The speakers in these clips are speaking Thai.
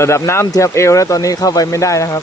ระดับน้ำเทียบเอวแล้วตอนนี้เข้าไปไม่ได้นะครับ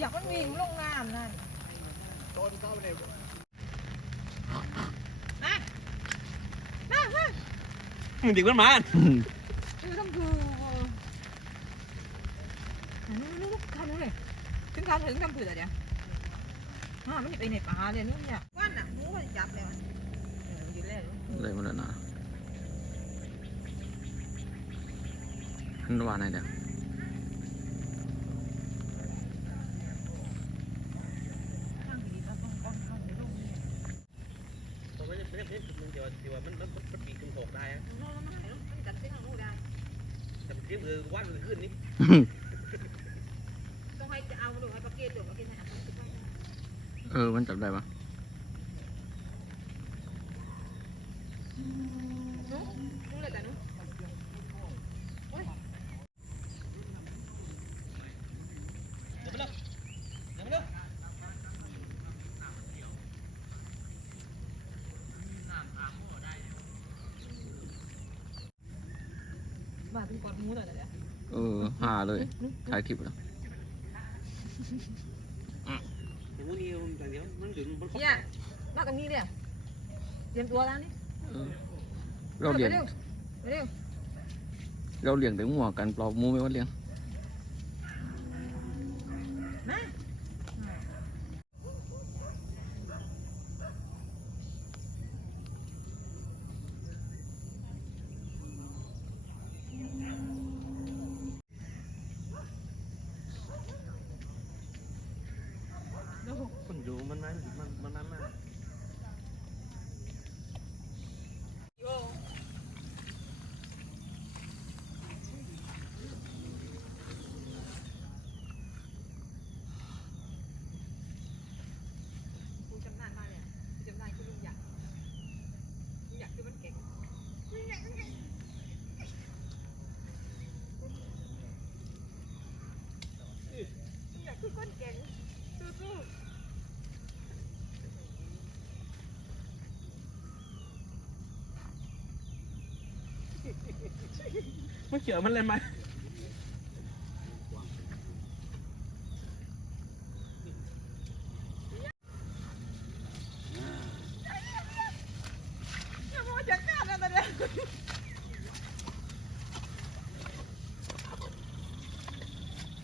อยากมันวิ่งลงน้ำนั่นต้นเข้ามามาเด็กมันมา คือต้องคือนู้ นนู้นทำนู้นเลยถึงทำถึงทำผืนอะไรเนี่ยอ่ามันไปในป่าเลยนู้นเนี่ยว่านอะนู้นจับเลยเอออยู่แล้วเลยมาแล้วนะอันว่าไหนเดี๋ยวข้างดีก็ต้องก้อนข้างในรูปนี่ไม่ได้ไม่ได้มันเดียวเดียวมันมันมันปีกมันโขกได้ฮะนู้นมันไหนมันจัดเส้นของนู้นได้แต่มันเทียบเออวันมันขึ้นนี่ ต้องให้จะเอาดูให้ประเกตดูประเกตให้เออ มันจับได้ปะนู้นนู้นเลยแต่นู้นเดี๋ยวไปเลยเดี๋ยวไปเลยบ้าเป็นก้อนนู้นเลยแต่เออหาเลยถ่ายคลิปแล้ว เดี๋ยวนี้แต่เดี๋ยวมันดึงมันเนี่ยมาตรงนี้เนี่ยเตรียมตัวแล้วนี่เออเราเลี้ยงเร็วเร็วเราเลี้ยงแต่หัวกันเปล่าหมูไม่ว่าเลี้ยง มา คนดูมันนั้นมันมันนั้นมาก กูจำได้มาเนี่ยกูจำได้คือลุงอยากลุงอยากคือมันเก่งลุง อยากมันเก่งลุงอยากคือคนเก่งสู้มันเกี่ยวมันเลยไหม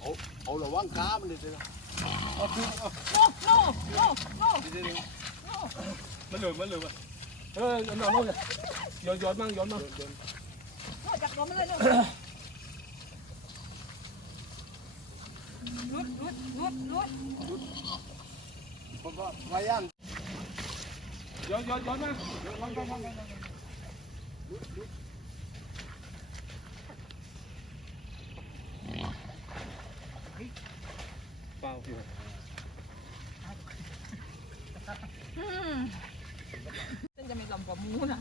เอาเอาระวังขามันเลยเดี๋ยวเอาขึ้นเอาโน่โน่โน่โน่เดี๋ยวเดี๋ยวโน่มันเหลือมันเหลือเออเอาเอาเอาย้อนย้อนมั่งย้อนมั่งโน่จับตัวมันเลยโน่ลุดลุดลุดลุดเพราะว่าพยายามย้อนย้อนย้อนมั่งวางวางวางวาง เปล่าอืมฉันจะไม่ลำกว่าหมูนะ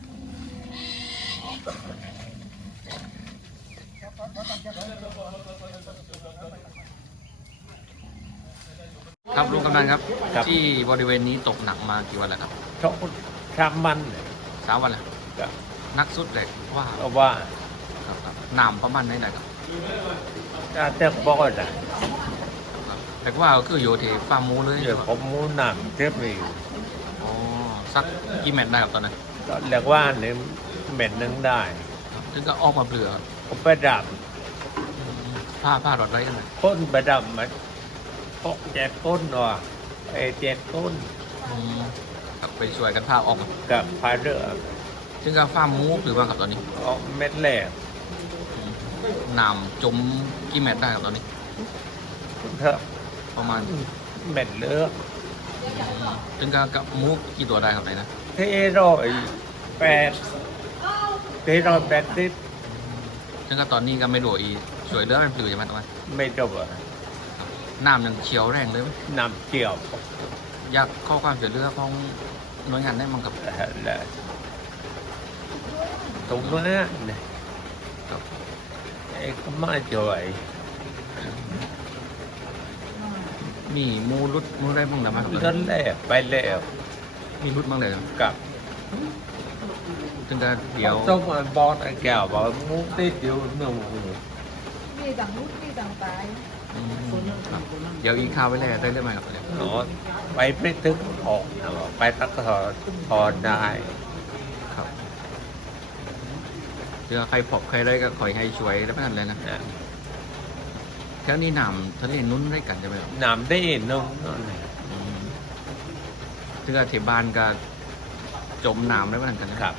ครับลุงกำนันครับ ครับ ที่บริเวณนี้ตกหนักมากี่วันแล้วครับชกชามมันสามวันแล้วครับนักสุดเลยว่าเพราะว่าครับครับน้ำประมาณไหนๆครับอาจจะบอกนะครับ แต่ว่าก็คืออยู่ที่ฟาร์มหมูเลยเดี๋ยวผมมูหนำเทียบไปอยู่อ๋อสักกี่เม็ดได้ครับตอนนั้นตอนแรกว่าเนี่ยเม็ดหนึงได้ครับถึงก็ออกมาเปลือกผมไปดับผ้าผ้าหลอดไว้กันเลยก้นไปดับมันพกแจกก้นว่ะไอ้แจกก้นอืมครับไปช่วยกันผ้าออกมากับพายเรือถึงก็ฟาร์มหมูหรือว่าครับตอนนี้ออกเม็ดแรกน้ำจมกี่เม็ดได้ครับตอนนี้เถอะ ประมาณเม็ดเลือกถึงก็กับหมูกี่ตัวได้ครับไหนนะที่ร้อยแปดที่ร้อยแปดสิบถึงก็ตอนนี้ก็ไม่รู้อีช่วยเหลือมันปลือใช่ไหมตอนนั้นไม่จบอะน้ำยังเขียวแรงเลยไหมน้ำเกี่ยว อยากข้อความช่วยเหลือของหน่วยงานได้มั้งครับแล้วตรงนั้นเนี่ยครับไอ้ก็มาจ่อย มีหมูรุดหมูได้บ้างหรือไม่ครับเลื่อนแรกไปแล้วมีรุดบ้างเลยครับกับถึงก็เดี๋ยวต้องมาบอสไอ้แก้วบอกมุกติดอยู่หนึ่งมีต่างลุดมีต่างตายอืมครับเดี๋ยวอีกข้าวไว้แล้วได้เรื่องไหมครับเนี่ยหนอไปไม่ถึงออกนะบอกไปตักทอพอได้ครับเดี๋ยวใครพบใครได้ก็คอยให้ช่วยแล้วไม่ทันเลยนะนะ แถวนี้น้ำทะเลนุ่นได้กันใช่ไหมครับน้ำได้นงนั่นแหละอืมถึงกับเทบานก็จมน้ำได้ไม่ทันกันนะครับ